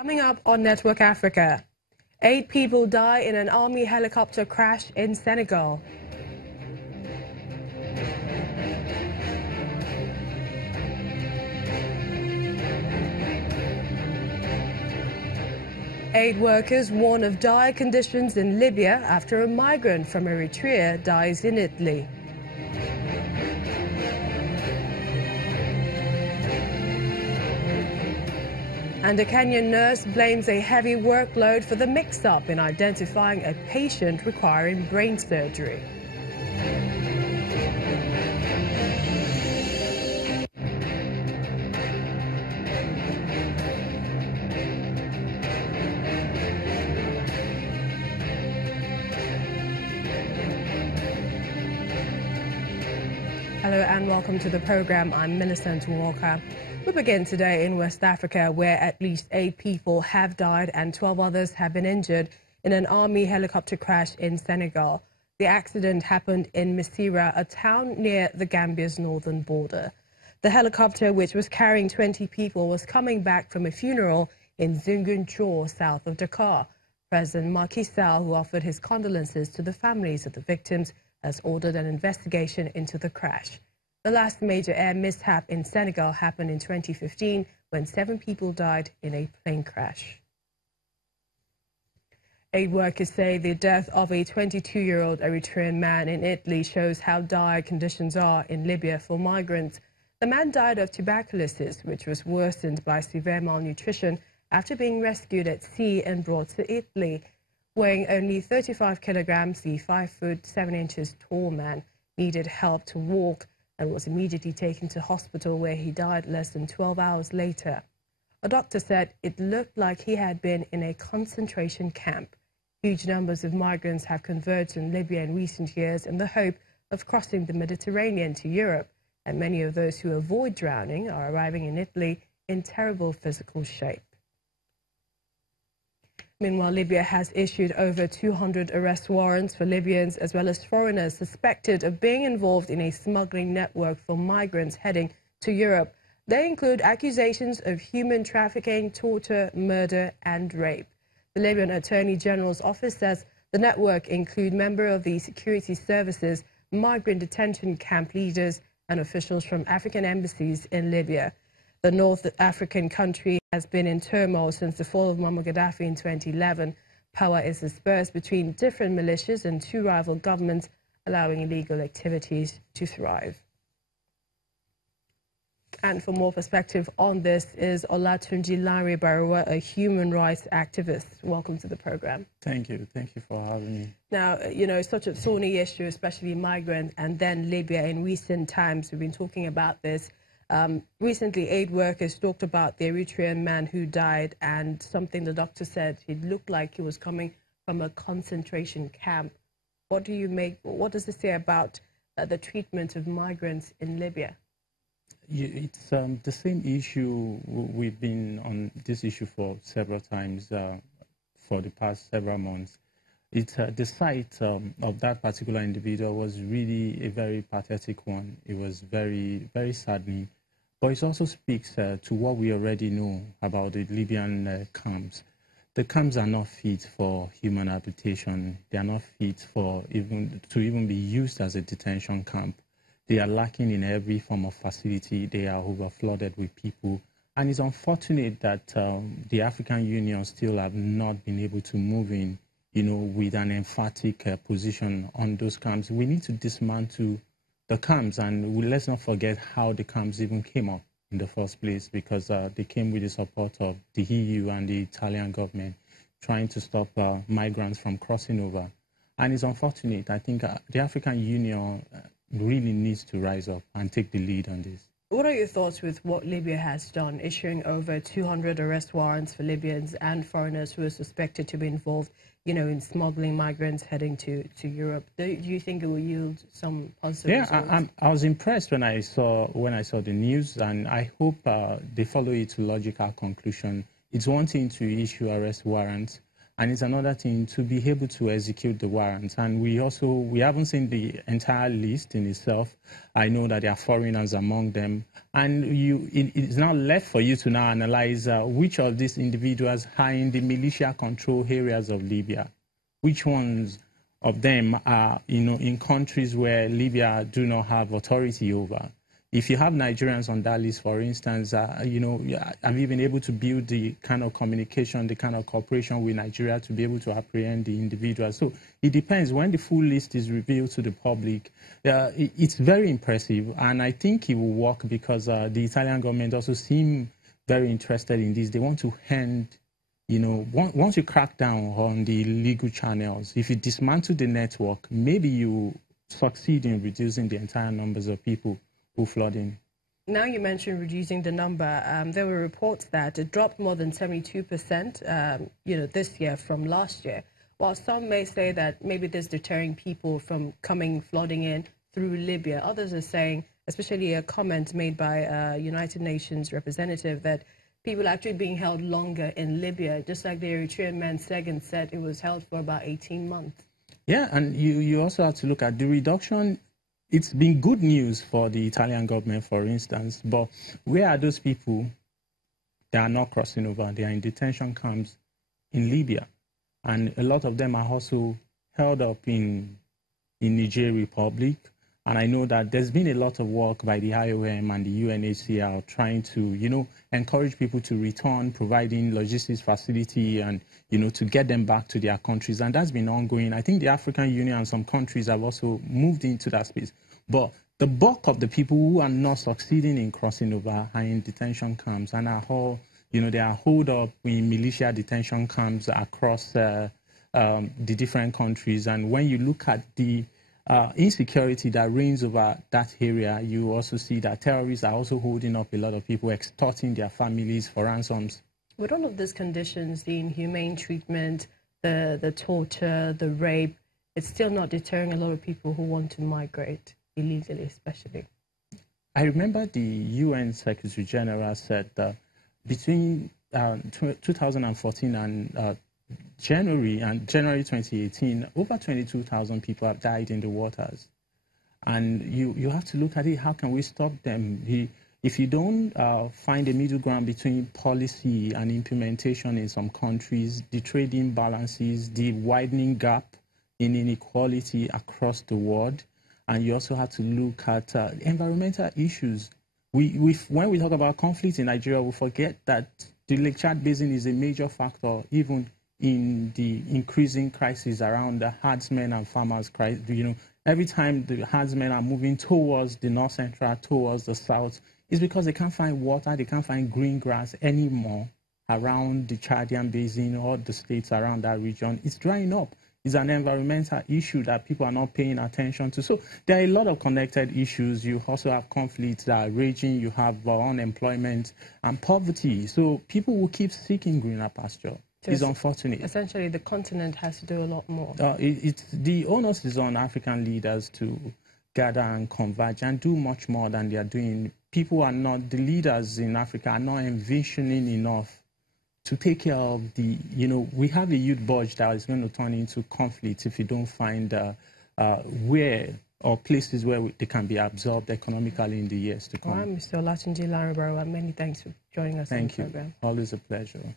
Coming up on Network Africa, 8 people die in an army helicopter crash in Senegal. Aid workers warn of dire conditions in Libya after a migrant from Eritrea dies in Italy. And a Kenyan nurse blames a heavy workload for the mix-up in identifying a patient requiring brain surgery. Hello and welcome to the program. I'm Millicent Walker. We begin today in West Africa, where at least 8 people have died and 12 others have been injured in an army helicopter crash in Senegal. The accident happened in Missira, a town near the Gambia's northern border. The helicopter, which was carrying 20 people, was coming back from a funeral in Ziguinchor, south of Dakar. President Macky Sall, who offered his condolences to the families of the victims, has ordered an investigation into the crash. The last major air mishap in Senegal happened in 2015 when 7 people died in a plane crash. Aid workers say the death of a 22-year-old Eritrean man in Italy shows how dire conditions are in Libya for migrants. The man died of tuberculosis, which was worsened by severe malnutrition after being rescued at sea and brought to Italy. Weighing only 35 kilograms, the 5 foot 7 inches tall man needed help to walk and was immediately taken to hospital, where he died less than 12 hours later. A doctor said it looked like he had been in a concentration camp. Huge numbers of migrants have converged in Libya in recent years in the hope of crossing the Mediterranean to Europe, and many of those who avoid drowning are arriving in Italy in terrible physical shape. Meanwhile, Libya has issued over 200 arrest warrants for Libyans as well as foreigners suspected of being involved in a smuggling network for migrants heading to Europe. They include accusations of human trafficking, torture, murder and rape. The Libyan Attorney General's office says the network include members of the security services, migrant detention camp leaders and officials from African embassies in Libya. The North African country has been in turmoil since the fall of Muammar Gaddafi in 2011. Power is dispersed between different militias and 2 rival governments, allowing illegal activities to thrive. And for more perspective on this is OLATUNJI LANRE-BARUWA, a human rights activist. Welcome to the program. Thank you. Thank you for having me. Now, you know, it's such a thorny issue, especially migrant and then Libya. In recent times, we've been talking about this. Recently, aid workers talked about the Eritrean man who died, and something the doctor said, it looked like he was coming from a concentration camp. What does this say about the treatment of migrants in Libya? It's the same issue. We've been on this issue for several times for the past several months. It's the sight of that particular individual was really a very pathetic one. It was very, very saddening. But it also speaks to what we already know about the Libyan camps. The camps are not fit for human habitation. They are not fit for to even be used as a detention camp. They are lacking in every form of facility. They are overflooded with people. And it's unfortunate that the African Union still have not been able to move in, you know, with an emphatic position on those camps. We need to dismantle the camps, and let's not forget how the camps even came up in the first place, because they came with the support of the EU and the Italian government trying to stop migrants from crossing over. And it's unfortunate. I think the African Union really needs to rise up and take the lead on this. What are your thoughts with what Libya has done, issuing over 200 arrest warrants for Libyans and foreigners who are suspected to be involved, you know, in smuggling migrants heading to Europe? Do you think it will yield some positive results? I was impressed when I saw the news, and I hope they follow it to logical conclusion. It's one thing to issue arrest warrants, And it's another thing to be able to execute the warrants. And we haven't seen the entire list in itself. I know that there are foreigners among them. And it's now left for you to now analyze which of these individuals are in the militia control areas of Libya. Which ones of them are, in countries where Libya do not have authority over. If you have Nigerians on that list, for instance, have you been able to build the kind of communication, the kind of cooperation with Nigeria to be able to apprehend the individuals? So it depends. When the full list is revealed to the public, it's very impressive. And I think it will work because the Italian government also seem very interested in this. They want to end, once you crack down on the legal channels, if you dismantle the network, maybe you succeed in reducing the entire numbers of people who flood in. Now you mentioned reducing the number. There were reports that it dropped more than 72%, this year from last year. While some may say that maybe this deterring people from flooding in through Libya, others are saying, especially a comment made by a United Nations representative, that people actually being held longer in Libya, just like the Eritrean man Segan said, it was held for about 18 months. Yeah, and you also have to look at the reduction. It's been good news for the Italian government, for instance, but where are those people that are not crossing over? They are in detention camps in Libya. And a lot of them are also held up in Niger Republic. And I know that there's been a lot of work by the IOM and the UNHCR trying to, encourage people to return, providing logistics facility and, to get them back to their countries. And that's been ongoing. I think the African Union and some countries have also moved into that space. But the bulk of the people who are not succeeding in crossing over are in detention camps and are all, they are holed up in militia detention camps across the different countries. And when you look at the insecurity that reigns over that area, you also see that terrorists are also holding up a lot of people, extorting their families for ransoms. With all of these conditions, the inhumane treatment, the torture, the rape, it's still not deterring a lot of people who want to migrate illegally, especially. I remember the UN Secretary General said that between 2014 and January 2018, over 22,000 people have died in the waters. And you have to look at it, how can we stop them? If you don't find a middle ground between policy and implementation in some countries, the trade imbalances, the widening gap in inequality across the world, and you also have to look at environmental issues. When we talk about conflict in Nigeria, we forget that the Lake Chad Basin is a major factor, even in the increasing crisis around the herdsmen and farmers crisis. Every time the herdsmen are moving towards the north central, towards the south, it's because they can't find water, they can't find green grass anymore around the Chadian Basin or the states around that region. It's drying up. It's an environmental issue that people are not paying attention to. So there are a lot of connected issues. You also have conflicts that are raging. You have unemployment and poverty. So people will keep seeking greener pasture. So it's unfortunate. Essentially, the continent has to do a lot more. The onus is on African leaders to gather and converge and do much more than they are doing. The leaders in Africa are not envisioning enough to take care of we have a youth bulge that is going to turn into conflict if you don't find where or places where they can be absorbed economically in the years to come. All right, Mr. OLATUNJI LANRE-BARUWA, many thanks for joining us on the program. Thank you. Always a pleasure.